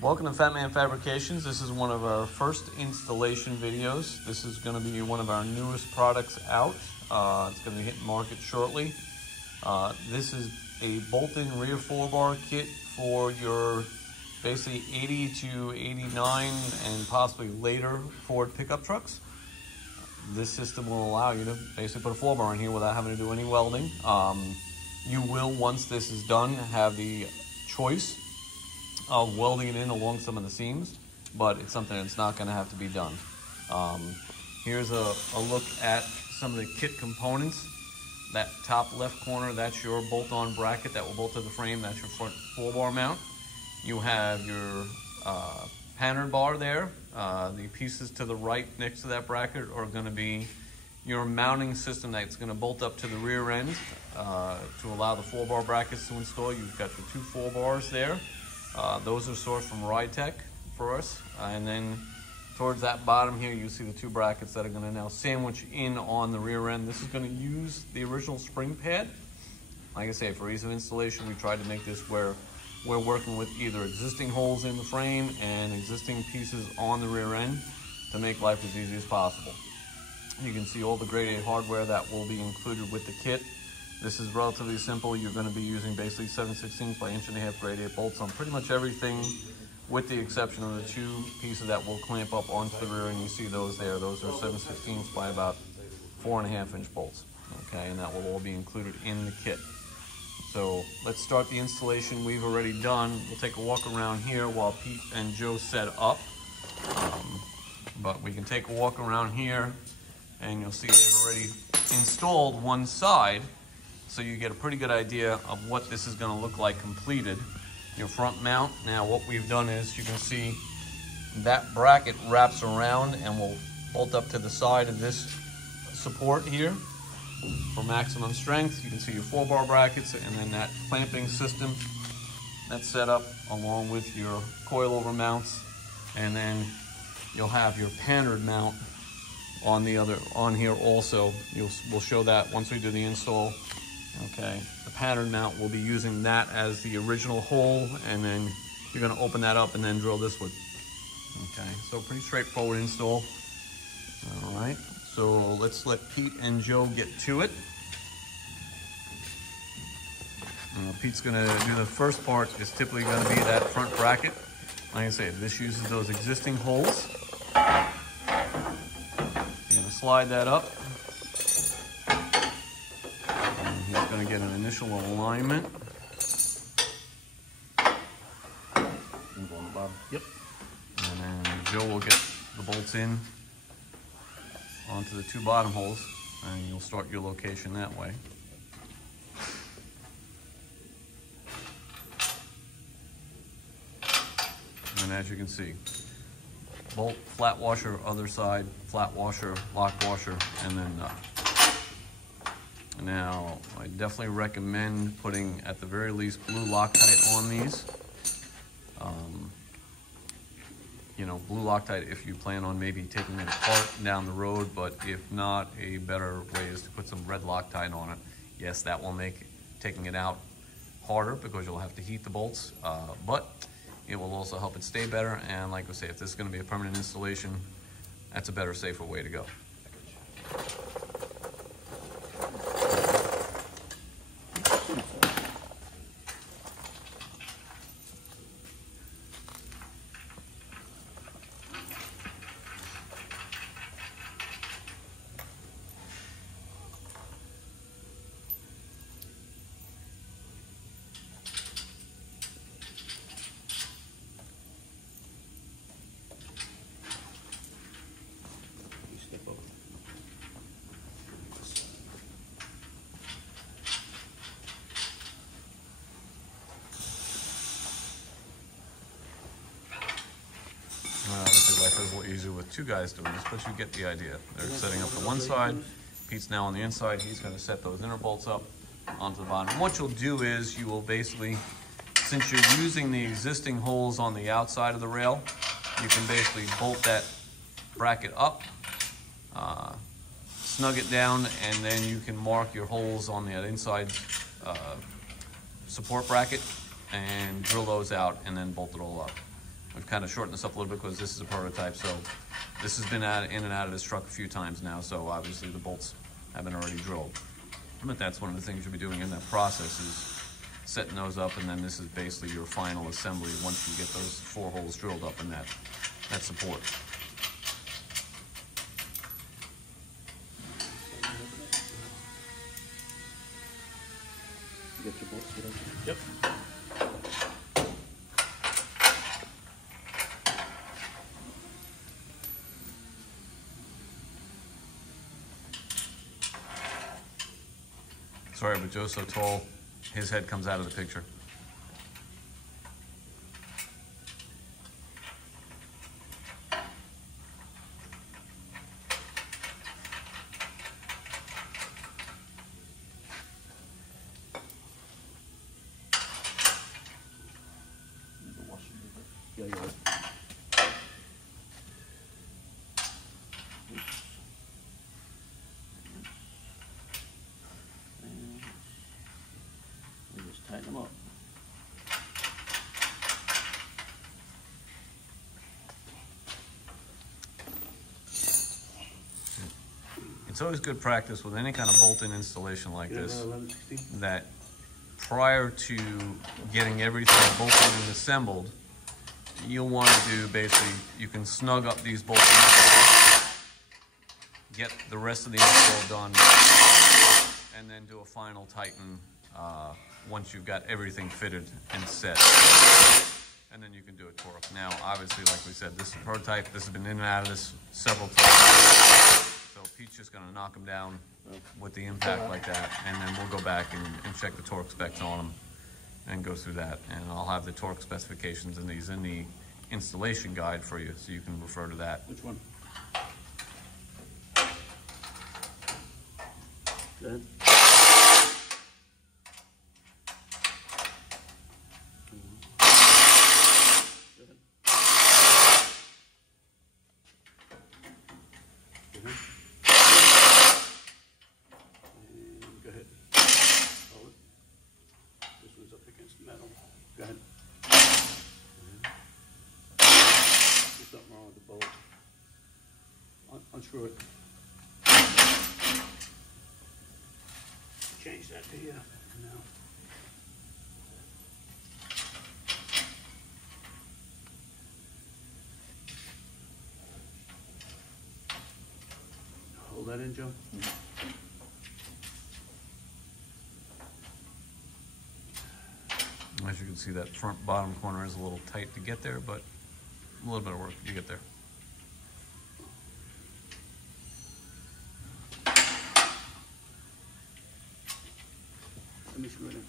Welcome to Fatman Fabrications. This is one of our first installation videos. This is going to be one of our newest products out. It's going to be hitting market shortly. This is a bolt-in rear 4-bar kit for your basically 80 to 89 and possibly later Ford pickup trucks. This system will allow you to basically put a 4-bar in here without having to do any welding. You will, once this is done, have the choice of welding it in along some of the seams, but it's something that's not going to have to be done. Here's a look at some of the kit components. That top left corner, that's your bolt-on bracket that will bolt to the frame. That's your front 4-bar mount. You have your pattern bar there. The pieces to the right next to that bracket are going to be your mounting system that's going to bolt up to the rear end to allow the 4-bar brackets to install. You've got your 2 4-bars there. Those are sourced from Ride-Tech for us. And then towards that bottom here, you see the 2 brackets that are going to now sandwich in on the rear end. This is going to use the original spring pad. Like I say, for ease of installation, we tried to make this where we're working with either existing holes in the frame and existing pieces on the rear end to make life as easy as possible. You can see all the grade A hardware that will be included with the kit. This is relatively simple. You're going to be using basically 7/16 by 1.5 inch grade A bolts on pretty much everything, with the exception of the 2 pieces that will clamp up onto the rear, and you see those there. Those are 7/16 by about 4.5 inch bolts. Okay, and that will all be included in the kit. So let's start the installation. We've already done. We'll take a walk around here while Pete and Joe set up. But we can take a walk around here, and you'll see they've already installed one side. So you get a pretty good idea of what this is going to look like completed. Your front mount, now what we've done is, you can see that bracket wraps around and will bolt up to the side of this support here for maximum strength. You can see your 4-bar brackets and then that clamping system that's set up along with your coilover mounts. And then you'll have your panered mount on here also. We'll show that once we do the install. Okay, the pattern mount, will be using that as the original hole, and then you're going to open that up and then drill this one. Okay, so pretty straightforward install. All right, so let's let Pete and Joe get to it. Pete's going to do the first part. Is typically going to be that front bracket. Like I say, this uses those existing holes. You're going to slide that up. He's going to get an initial alignment. Yep. And then Joe will get the bolts in onto the 2 bottom holes, and you'll start your location that way. And as you can see, bolt, flat washer, other side, flat washer, lock washer, and then nut. Now, I definitely recommend putting, at the very least, blue Loctite on these. You know, blue Loctite if you plan on maybe taking it apart down the road, but if not, a better way is to put some red Loctite on it. Yes, that will make taking it out harder because you'll have to heat the bolts, but it will also help it stay better. And like I say, if this is going to be a permanent installation, that's a better, safer way to go. Life is a little easier with 2 guys doing this, but you get the idea. They're setting up the one side. Pete's now on the inside. He's going to set those inner bolts up onto the bottom. And what you'll do is you will basically, since you're using the existing holes on the outside of the rail, you can basically bolt that bracket up, snug it down, and then you can mark your holes on the inside support bracket and drill those out and then bolt it all up. We've kind of shortened this up a little bit because this is a prototype, so this has been in and out of this truck a few times now, so obviously the bolts have been already drilled. But that's one of the things you'll be doing in that process is setting those up, and then this is basically your final assembly once you get those 4 holes drilled up in that support. You get your bolts together? Yep. Sorry, but Joe's so tall, his head comes out of the picture. Yeah, you're right. Tighten them up. It's always good practice with any kind of bolt-in installation like this, that prior to getting everything bolted and assembled, you'll want to do basically, you can snug up these bolts, get the rest of the install done, and then do a final tighten once you've got everything fitted and set. And then you can do a torque. Now, obviously, like we said, this is a prototype. This has been in and out of this several times. So Pete's just going to knock them down with the impact like that, and then we'll go back and check the torque specs on them and go through that. And I'll have the torque specifications in these in the installation guide for you, so you can refer to that. Which one? Go ahead. Go ahead. There's something wrong with the bolt. Unscrew it. Change that to here now. Hold that in, Joe. As you can see, that front bottom corner is a little tight to get there, but a little bit of work, you get there. Let me screw it in.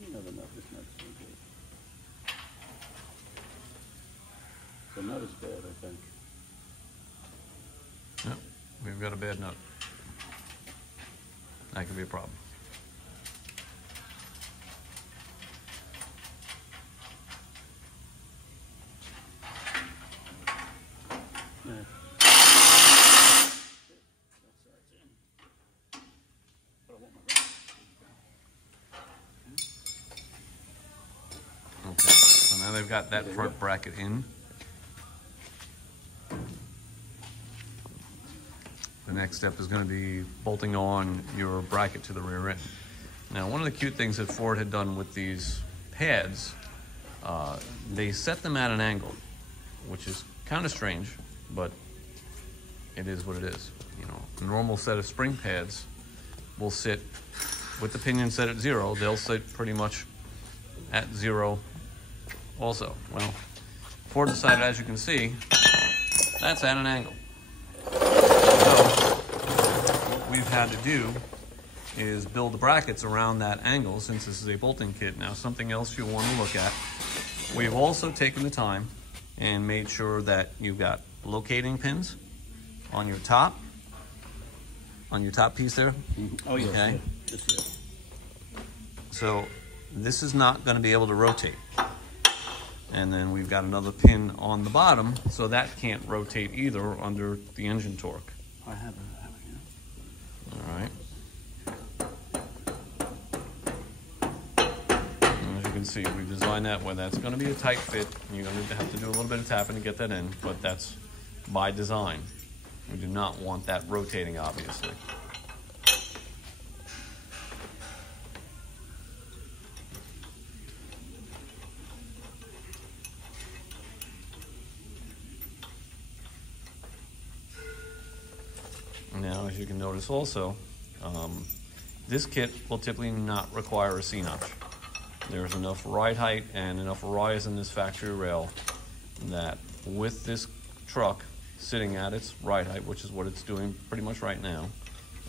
You never know if this nut's so good. The nut is bad, I think. Yep, we've got a bad nut. That could be a problem. Yeah. Okay, so now they've got that front bracket in. The next step is going to be bolting on your bracket to the rear end. Now, one of the cute things that Ford had done with these pads, they set them at an angle, which is kind of strange, but it is what it is. You know, a normal set of spring pads will sit with the pinion set at 0. They'll sit pretty much at 0 also. Well, Ford decided, as you can see, that's at an angle. So what we've had to do is build the brackets around that angle, since this is a bolting kit. Now, something else you'll want to look at, we've also taken the time and made sure that you've got locating pins on your top piece there. Oh, yeah. Okay. Just here. So this is not going to be able to rotate. And then we've got another pin on the bottom, so that can't rotate either under the engine torque. I have it here. All right. see, we've designed that where that's going to be a tight fit. You're going to have to do a little bit of tapping to get that in, but that's by design. We do not want that rotating, obviously. Now, as you can notice also, this kit will typically not require a C-notch. There's enough ride height and enough rise in this factory rail that with this truck sitting at its ride height, which is what it's doing pretty much right now,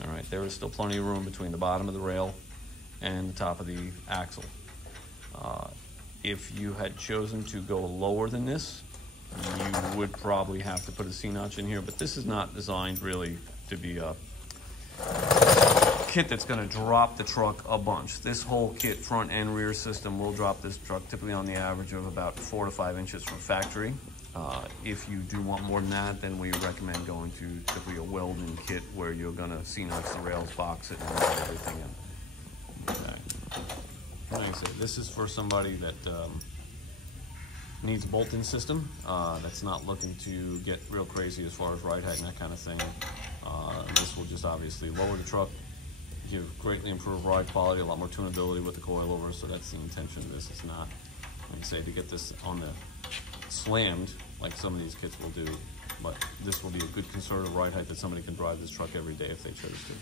all right, there is still plenty of room between the bottom of the rail and the top of the axle. If you had chosen to go lower than this, you would probably have to put a C-notch in here, but this is not designed really to be a kit that's going to drop the truck a bunch. This whole kit, front and rear system, will drop this truck typically on the average of about 4 to 5 inches from factory. If you do want more than that, then we recommend going to typically a welding kit where you're going to C-notch the rails, box it, and everything in. Okay. Like I said, this is for somebody that needs a bolt-in system, that's not looking to get real crazy as far as ride height and that kind of thing. This will just obviously lower the truck, give greatly improved ride quality, a lot more tunability with the coilover, so that's the intention of this. It's not, like I say, to get this on the slammed like some of these kits will do, but this will be a good conservative ride height that somebody can drive this truck every day if they chose to.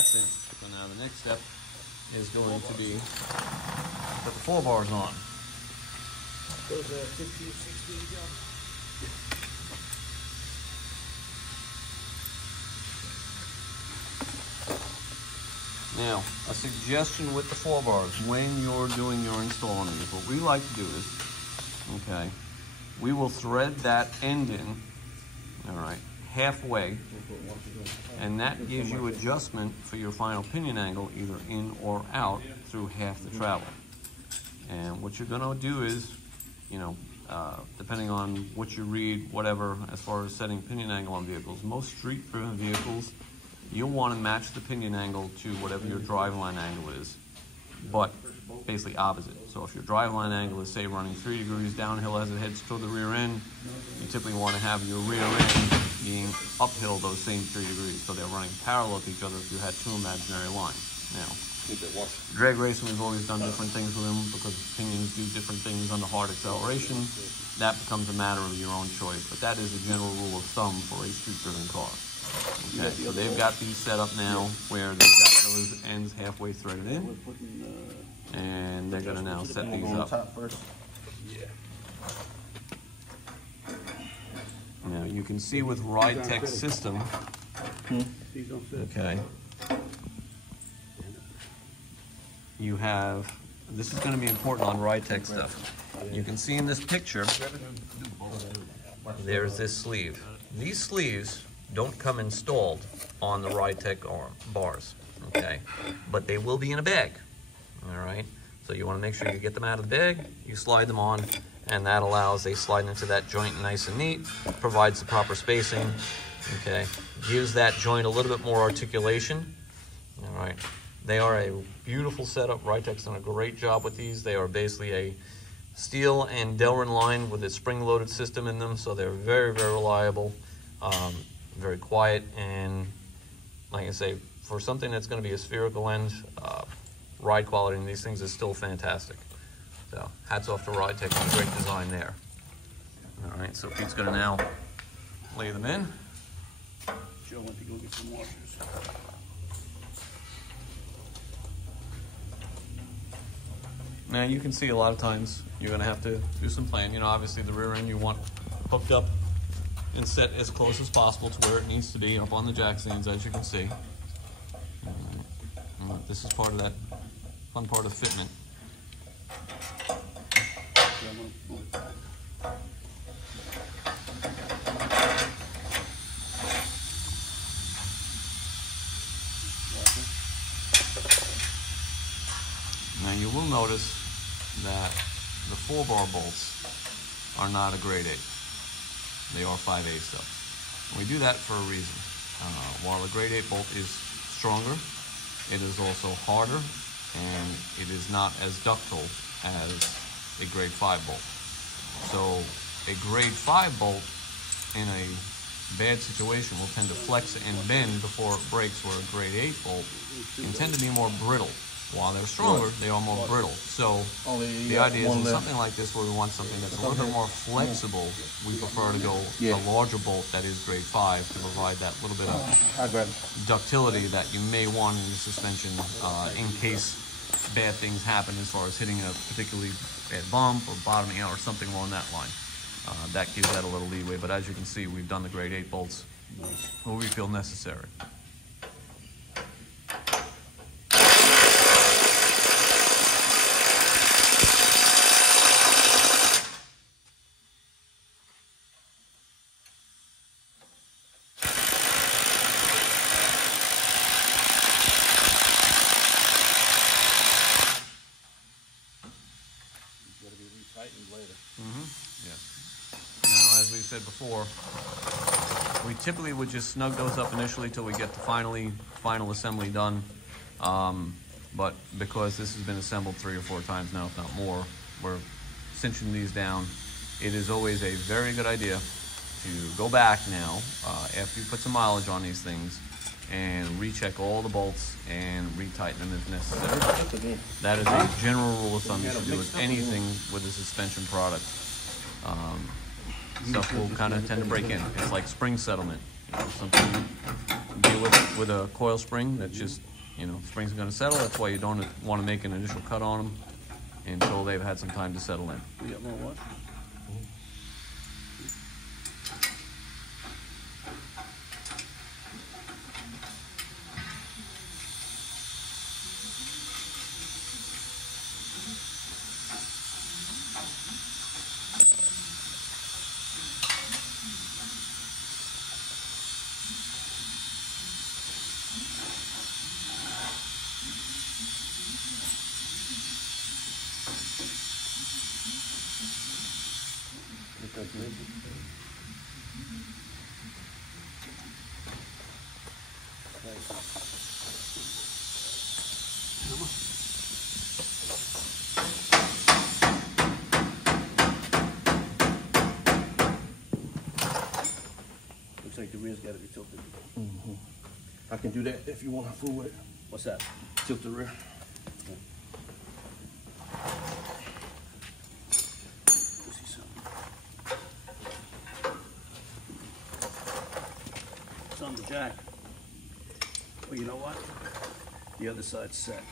So now the next step is going to be put the 4 bars on. Those 50, 60 ago. Now, a suggestion with the 4 bars when you're doing your install on these, what we like to do is, okay, we will thread that end in, all right, halfway, and that gives you adjustment for your final pinion angle, either in or out, through half the travel. And what you're gonna do is, you know, depending on what you read, whatever, as far as setting pinion angle on vehicles, most street-driven vehicles, you'll want to match the pinion angle to whatever your driveline angle is, but basically opposite. So if your driveline angle is, say, running 3 degrees downhill as it heads toward the rear end, you typically want to have your rear end being uphill those same 3 degrees, so they're running parallel to each other if you had 2 imaginary lines. Now, drag racing, we've always done different things with them because pinions do different things under hard acceleration. That becomes a matter of your own choice, but that is a general rule of thumb for a street-driven car. Okay, so they've got these set up now where they've got those ends halfway threaded in, and they're gonna now set these up. Now you can see with RideTech's system, okay, you have, this is gonna be important on RideTech stuff. You can see in this picture, there's this sleeve. These sleeves don't come installed on the RideTech bars, okay? But they will be in a bag, all right? So you wanna make sure you get them out of the bag, you slide them on, and that allows, they slide into that joint nice and neat, provides the proper spacing, okay? Gives that joint a little bit more articulation, all right? They are a beautiful setup. RideTech's done a great job with these. They are basically a steel and Delrin line with a spring-loaded system in them, so they're very, very reliable. Very quiet, and like I say, for something that's going to be a spherical end, ride quality in these things is still fantastic. So hats off to Ride Tech on a great design there. All right, so Pete's gonna now lay them in. Joe went to go get some washers. Now you can see a lot of times you're gonna have to do some planning. You know, obviously the rear end you want hooked up and set as close as possible to where it needs to be, up on the jack stands, as you can see. This is part of that fun part of fitment. Now you will notice that the 4-bar bolts are not a grade 8. They are 5/8 though. And we do that for a reason. While a grade 8 bolt is stronger, it is also harder, and it is not as ductile as a grade 5 bolt. So a grade 5 bolt in a bad situation will tend to flex and bend before it breaks, where a grade 8 bolt can tend to be more brittle. While they're stronger, they are more brittle. So the idea is in something like this where we want something that's a little bit more flexible, we prefer to go a larger bolt that is grade 5 to provide that little bit of ductility that you may want in the suspension in case bad things happen as far as hitting a particularly bad bump or bottoming out or something along that line. That gives that a little leeway, but as you can see, we've done the grade 8 bolts where we feel necessary. Now, as we said before, we typically would just snug those up initially till we get the final assembly done. But because this has been assembled 3 or 4 times now, if not more, we're cinching these down. It is always a very good idea to go back now, after you put some mileage on these things, and recheck all the bolts and retighten them if necessary. That is a general rule of thumb you should do with anything with a suspension product. Stuff will kind of tend to break in. It's like spring settlement. You know, something you deal with a coil spring that just, you know, springs are going to settle. That's why you don't want to make an initial cut on them until they've had some time to settle in. We got more what? Looks like the rear's got to be tilted. I can do that if you want to fool with it. What's that? Tilt the rear. It's on the jack. Well, you know what? The other side's set.